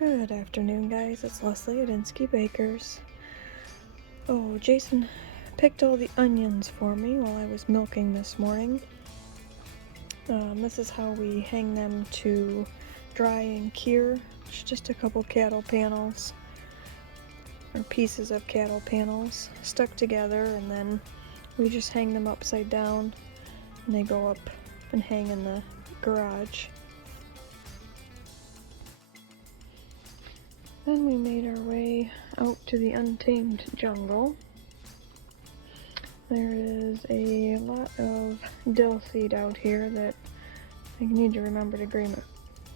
Good afternoon, guys. It's Leslie at Insky Bakers. Oh, Jason picked all the onions for me while I was milking this morning. This is how we hang them to dry and cure. It's just a couple cattle panels, or pieces of cattle panels, stuck together, and then we just hang them upside down, and they go up and hang in the garage. Then we made our way out to the untamed jungle. There is a lot of dill seed out here that I need to remember to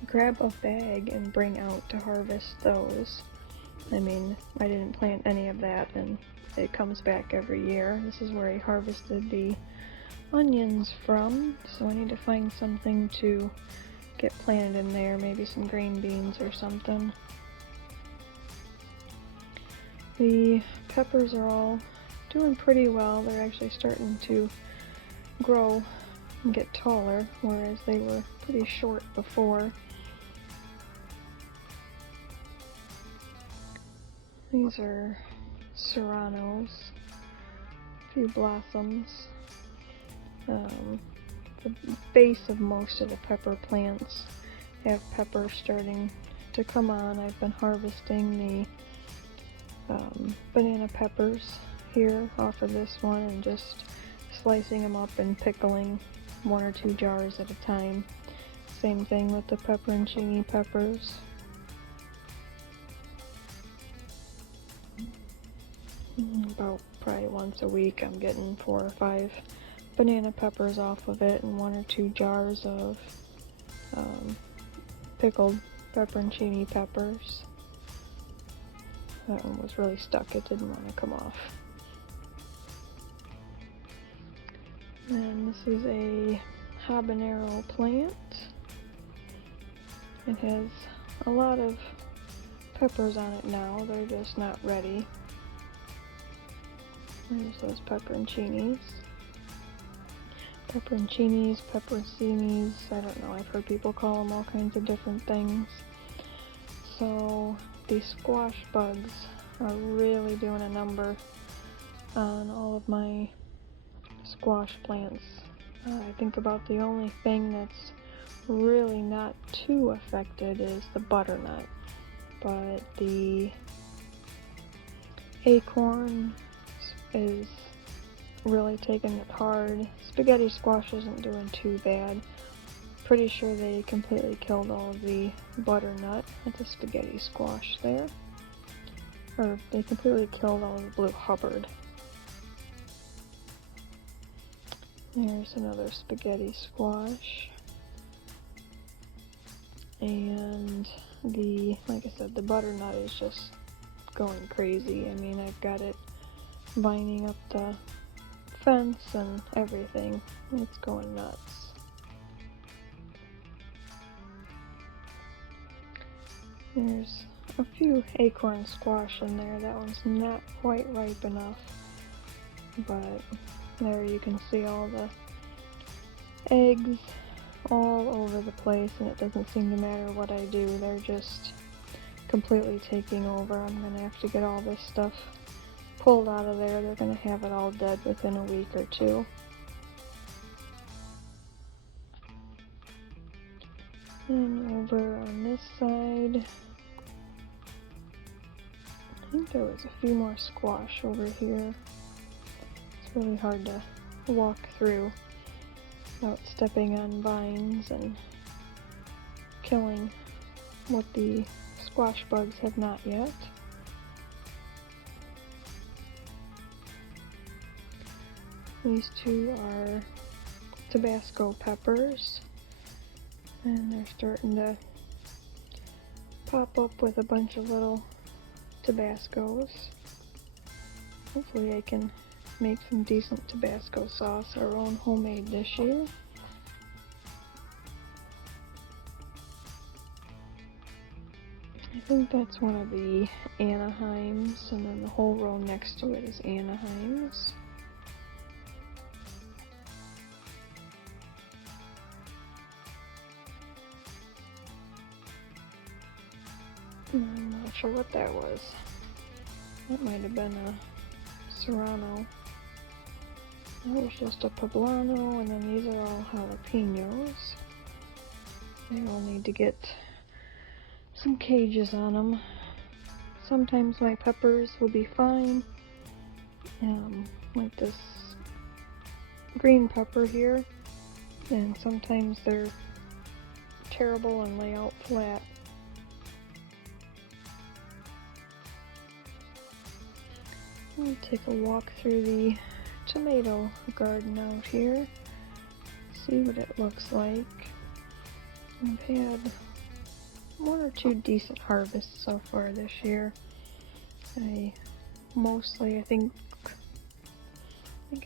grab a bag and bring out to harvest those. I mean, I didn't plant any of that, and it comes back every year. This is where I harvested the onions from, so I need to find something to get planted in there, maybe some green beans or something. The peppers are all doing pretty well. They're actually starting to grow and get taller, whereas they were pretty short before. These are serranos, a few blossoms. The base of most of the pepper plants have peppers starting to come on. I've been harvesting the banana peppers here off of this one and just slicing them up and pickling 1 or 2 jars at a time. Same thing with the pepperoncini peppers. About probably once a week I'm getting 4 or 5 banana peppers off of it and 1 or 2 jars of pickled pepperoncini peppers. That one was really stuck, it didn't want to come off. And this is a habanero plant. It has a lot of peppers on it now, they're just not ready. There's those pepperoncinis. Pepperoncinis, I don't know, I've heard people call them all kinds of different things. So these squash bugs are really doing a number on all of my squash plants. I think about the only thing that's really not too affected is the butternut, but the acorn is really taking it hard. Spaghetti squash isn't doing too bad. Pretty sure they completely killed all of the butternut at the spaghetti squash there. Or they completely killed all of the blue Hubbard. Here's another spaghetti squash. And like I said, the butternut is just going crazy. I mean, I've got it vining up the fence and everything. It's going nuts. There's a few acorn squash in there. That one's not quite ripe enough, but there you can see all the eggs all over the place, and it doesn't seem to matter what I do. They're just completely taking over. I'm gonna have to get all this stuff pulled out of there. They're gonna have it all dead within a week or two. And over on this side, I think there was a few more squash over here. It's really hard to walk through without stepping on vines and killing what the squash bugs have not yet. These two are Tabasco peppers, and they're starting to pop up with a bunch of little Tabascos. Hopefully I can make some decent Tabasco sauce, our own homemade this year. I think that's one of the Anaheims, and then the whole row next to it is Anaheims. I'm not sure what that was. That might have been a Serrano. That was just a poblano, and then these are all jalapenos. They all need to get some cages on them. Sometimes my peppers will be fine, like this green pepper here, and sometimes they're terrible and lay out flat. I'll take a walk through the tomato garden out here, see what it looks like. I've had one or two decent harvests so far this year. I think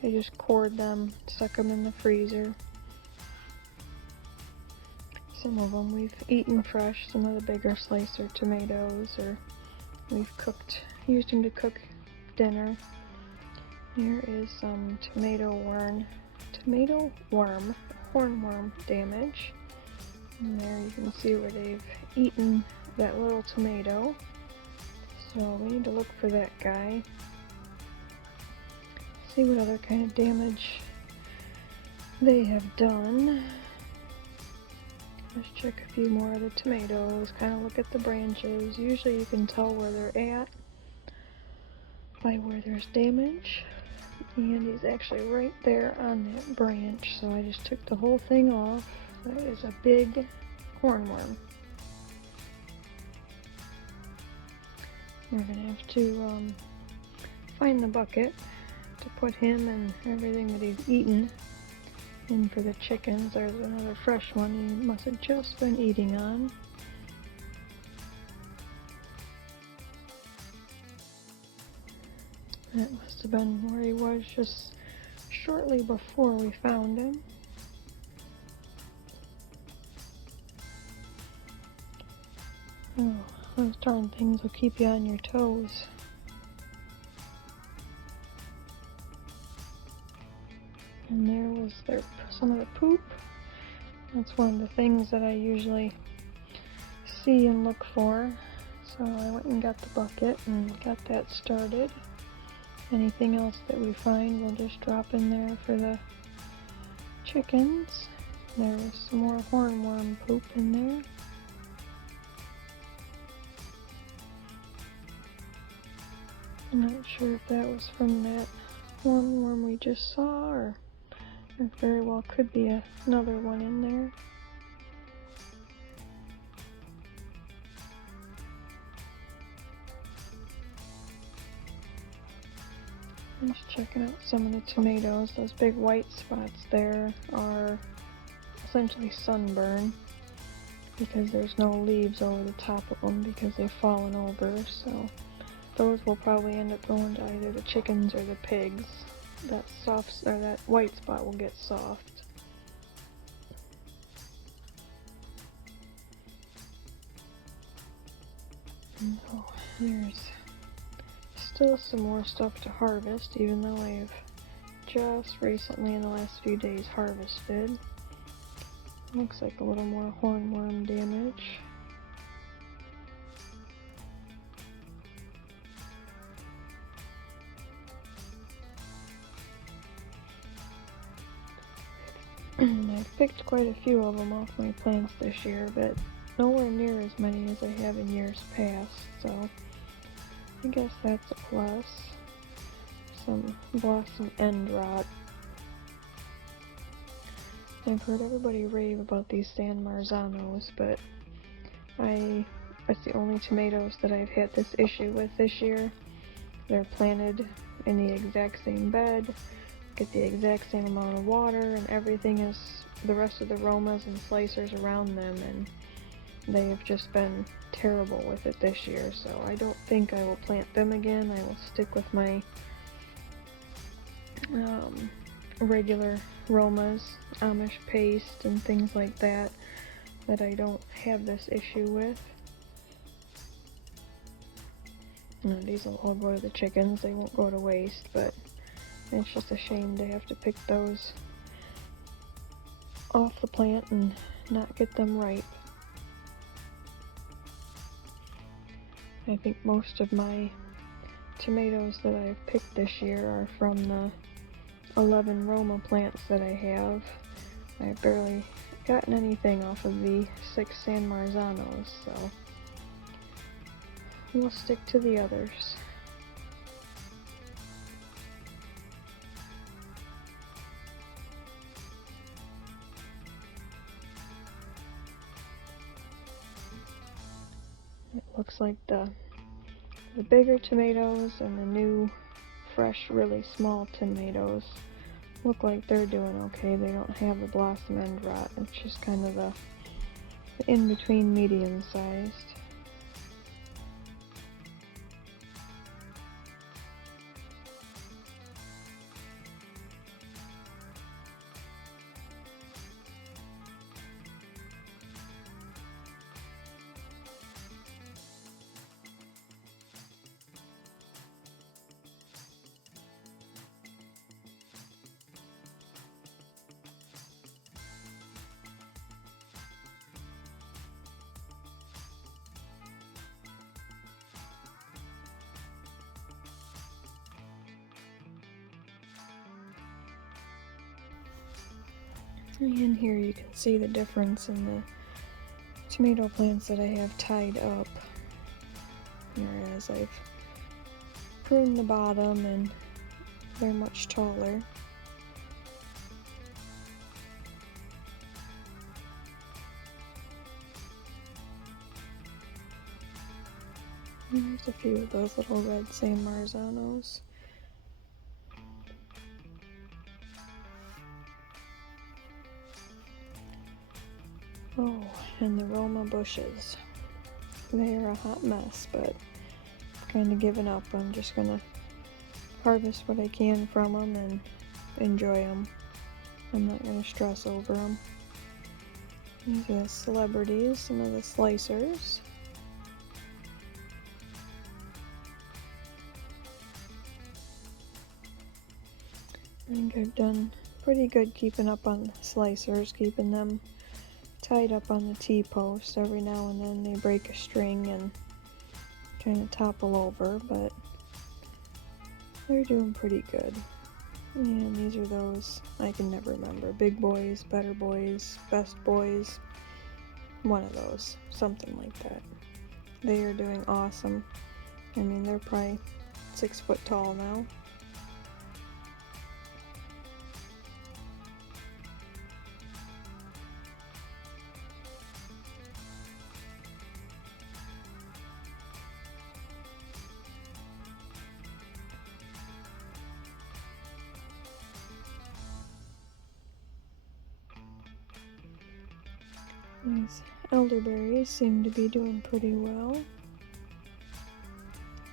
I just cored them, stuck them in the freezer. Some of them we've eaten fresh, some of the bigger slicer tomatoes, or we've used them to cook dinner. Here is some tomato worm, hornworm damage. And there you can see where they've eaten that little tomato. So we need to look for that guy. See what other kind of damage they have done. Let's check a few more of the tomatoes, kind of look at the branches. Usually you can tell where they're at by where there's damage. And he's actually right there on that branch, so I just took the whole thing off. That is a big hornworm. We're gonna have to find the bucket to put him and everything that he's eaten in for the chickens. There's another fresh one he must have just been eating on. That must have been where he was just shortly before we found him. Oh, those darn things will keep you on your toes. And there was some of the poop. That's one of the things that I usually see and look for. So I went and got the bucket and got that started. Anything else that we find, we'll just drop in there for the chickens. There's some more hornworm poop in there. I'm not sure if that was from that hornworm we just saw, or it very well could be another one in there. Just checking out some of the tomatoes. Those big white spots there are essentially sunburn because there's no leaves over the top of them because they've fallen over. So those will probably end up going to either the chickens or the pigs. That white spot will get soft. And there's still some more stuff to harvest, even though I've just recently in the last few days harvested. Looks like a little more hornworm damage. I've picked quite a few of them off my plants this year, but nowhere near as many as I have in years past, so I guess that's a plus. Some blossom end rot. I've heard everybody rave about these San Marzanos, but that's the only tomatoes that I've had this issue with this year. They're planted in the exact same bed, get the exact same amount of water, and everything is the rest of the Romas and slicers around them, and they have just been terrible with it this year, so I don't think I will plant them again. I will stick with my regular Romas, Amish paste, and things like that I don't have this issue with. These will all go to the chickens. They won't go to waste, but it's just a shame to have to pick those off the plant and not get them ripe. I think most of my tomatoes that I've picked this year are from the 11 Roma plants that I have. I've barely gotten anything off of the 6 San Marzanos, so we'll stick to the others. It looks like the bigger tomatoes and the new, fresh, really small tomatoes look like they're doing okay. They don't have the blossom end rot. It's just kind of the in-between medium-sized. And here you can see the difference in the tomato plants that I have tied up, whereas I've pruned the bottom and they're much taller. And there's a few of those little red San Marzanos. Oh, and the Roma bushes. They are a hot mess, but I've kind of given up. I'm just gonna harvest what I can from them and enjoy them. I'm not gonna stress over them. These are the celebrities, some of the slicers. I think I've done pretty good keeping up on the slicers, keeping them tied up on the T-post. Every now and then they break a string and kind of topple over, but they're doing pretty good. And these are those, I can never remember, Big Boys, Better Boys, Best Boys, one of those, something like that. They are doing awesome. I mean, they're probably 6 foot tall now. These elderberries seem to be doing pretty well.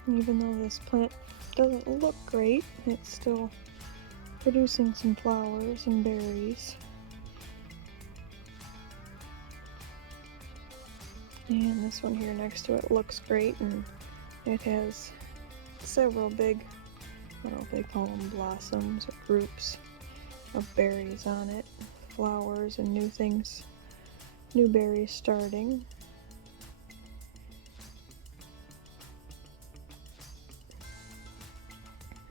Even though this plant doesn't look great, it's still producing some flowers and berries. And this one here next to it looks great, and it has several big, I don't know if they call them blossoms or groups of berries on it, flowers and new things. New berries starting.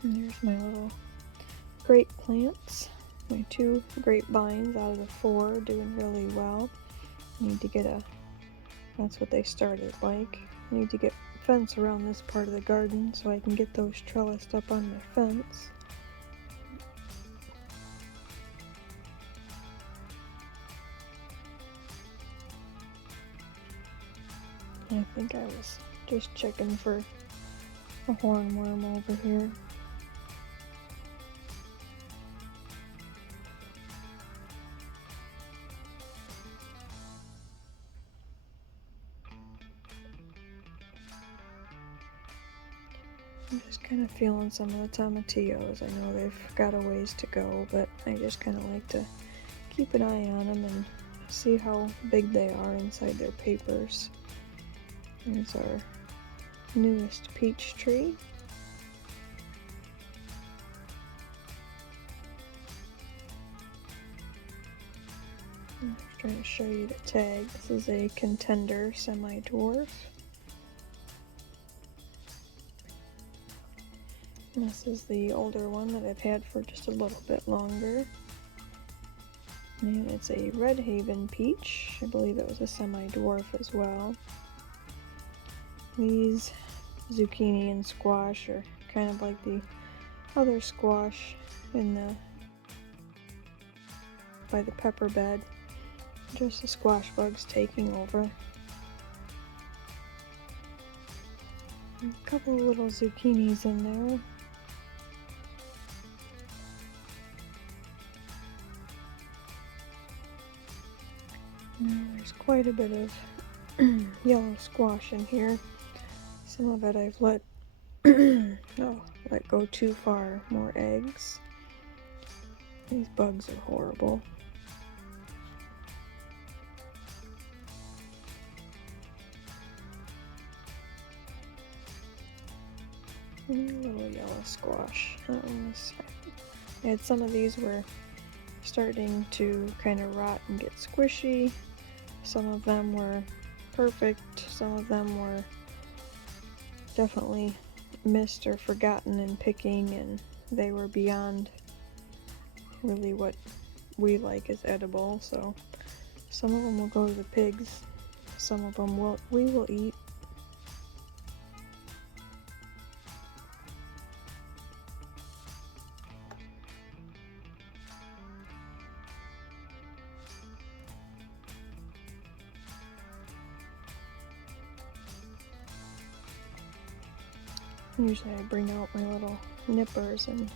And there's my little grape plants. My 2 grapevines out of the 4 doing really well. Need to get that's what they started like. Need to get fence around this part of the garden so I can get those trellised up on my fence. I think I was just checking for a hornworm over here. I'm just kind of feeling some of the tomatillos. I know they've got a ways to go, but I just kind of like to keep an eye on them and see how big they are inside their papers. Here's our newest peach tree. I'm just trying to show you the tag. This is a Contender semi-dwarf. This is the older one that I've had for just a little bit longer. And it's a Red Haven peach. I believe it was a semi-dwarf as well. These zucchini and squash are kind of like the other squash by the pepper bed. Just the squash bugs taking over. A couple of little zucchinis in there. There's quite a bit of yellow squash in here. Some of it I've let let go too far. More eggs. These bugs are horrible. And a little yellow squash. I had some of these were starting to kind of rot and get squishy. Some of them were perfect. Some of them were definitely missed or forgotten in picking, and they were beyond really what we like as edible. So some of them will go to the pigs. Some of them we will eat. Usually I bring out my little nippers and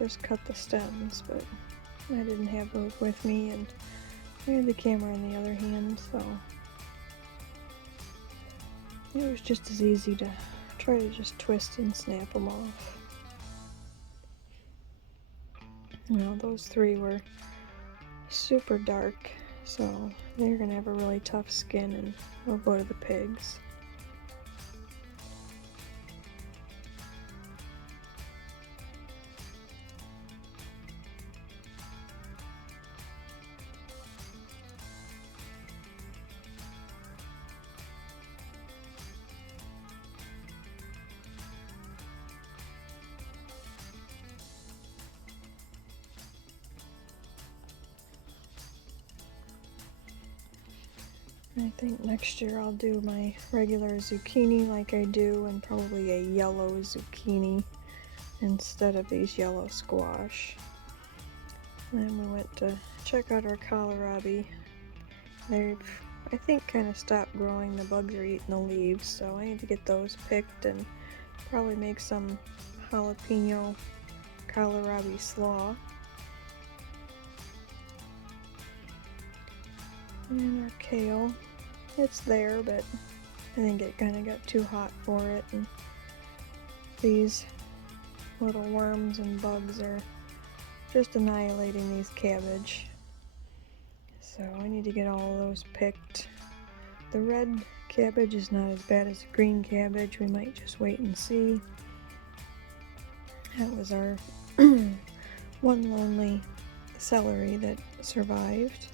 just cut the stems, but I didn't have those with me, and I had the camera in the other hand, so it was just as easy to try to just twist and snap them off. Those three were super dark, so they're gonna have a really tough skin and will go to the pigs. I think next year I'll do my regular zucchini like I do, and probably a yellow zucchini instead of these yellow squash. Then we went to check out our kohlrabi. They've, I think, kind of stopped growing. The bugs are eating the leaves, so I need to get those picked and probably make some jalapeno kohlrabi slaw. And our kale, it's there, but I think it kind of got too hot for it, and these little worms and bugs are just annihilating these cabbage. So I need to get all of those picked. The red cabbage is not as bad as the green cabbage. We might just wait and see. That was our one lonely celery that survived.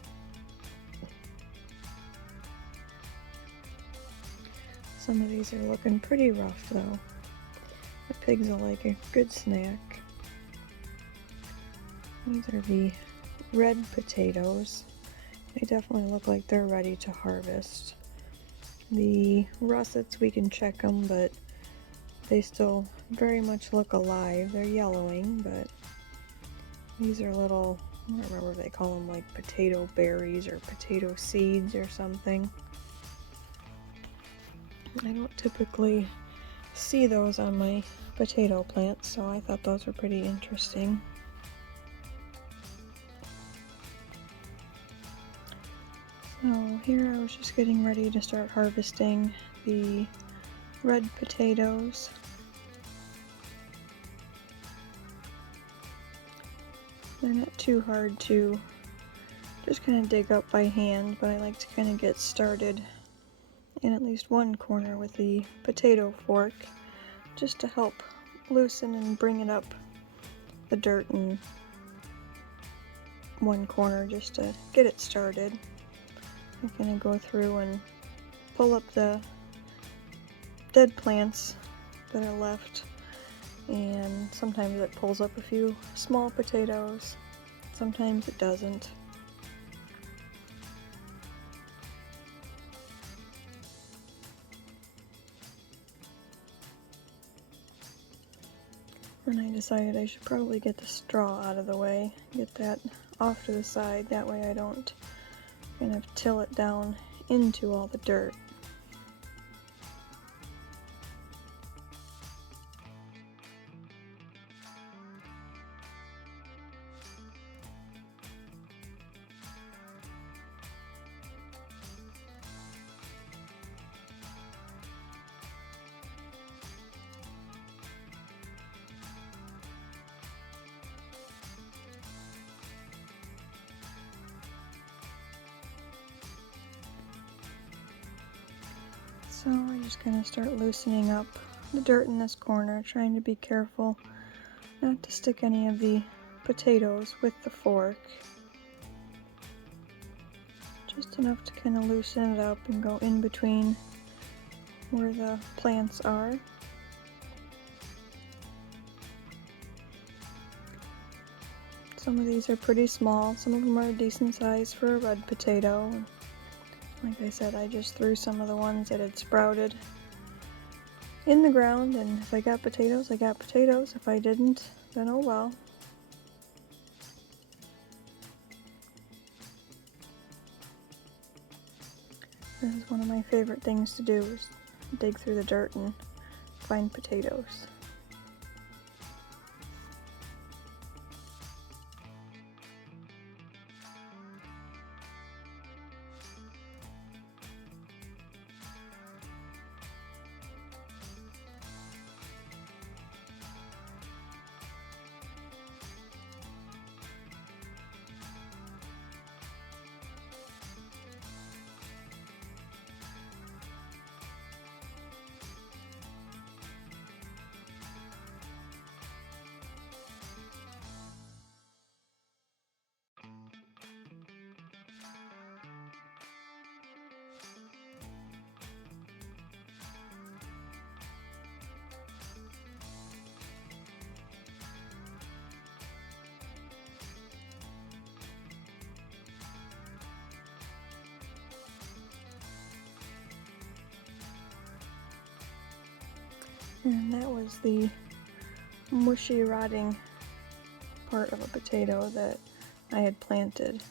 Some of these are looking pretty rough though. The pigs will like a good snack. These are the red potatoes. They definitely look like they're ready to harvest. The russets, we can check them, but they still very much look alive. They're yellowing, but these are little, I don't remember if they call them like potato berries or potato seeds or something. I don't typically see those on my potato plants, so I thought those were pretty interesting. So here I was just getting ready to start harvesting the red potatoes. They're not too hard to just kind of dig up by hand, but I like to kind of get started in at least one corner with the potato fork, just to help loosen and bring it up the dirt in one corner, just to get it started. I'm gonna go through and pull up the dead plants that are left and sometimes it pulls up a few small potatoes, sometimes it doesn't. And I decided I should probably get the straw out of the way, get that off to the side, that way I don't kind of till it down into all the dirt. So I'm just gonna start loosening up the dirt in this corner, trying to be careful not to stick any of the potatoes with the fork. Just enough to kind of loosen it up and go in between where the plants are. Some of these are pretty small, some of them are a decent size for a red potato. Like I said, I just threw some of the ones that had sprouted in the ground, and if I got potatoes, I got potatoes. If I didn't, then oh well. This is one of my favorite things to do, is dig through the dirt and find potatoes. And that was the mushy, rotting part of a potato that I had planted.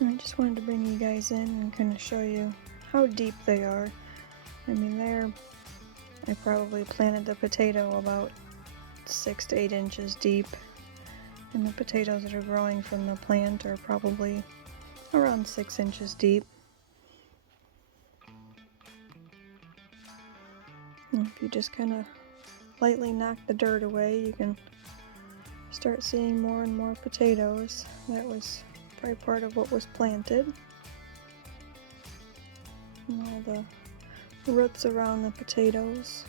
And I just wanted to bring you guys in and kind of show you how deep they are. I mean, I probably planted the potato about 6 to 8 inches deep, and the potatoes that are growing from the plant are probably around 6 inches deep. And if you just kind of lightly knock the dirt away, you can start seeing more and more potatoes. That was probably part of what was planted. And all the roots around the potatoes.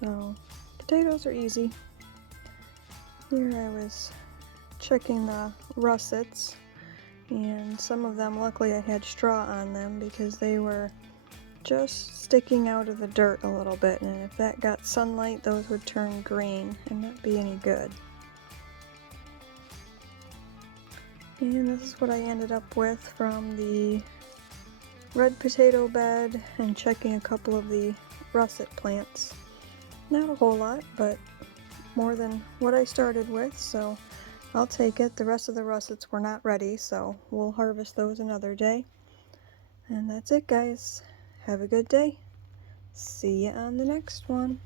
So, potatoes are easy. Here I was checking the russets, and some of them, luckily I had straw on them because they were just sticking out of the dirt a little bit, and if that got sunlight, those would turn green and not be any good. And this is what I ended up with from the red potato bed and checking a couple of the russet plants. Not a whole lot, but more than what I started with, so I'll take it. The rest of the russets were not ready, so we'll harvest those another day. And that's it, guys. Have a good day. See you on the next one.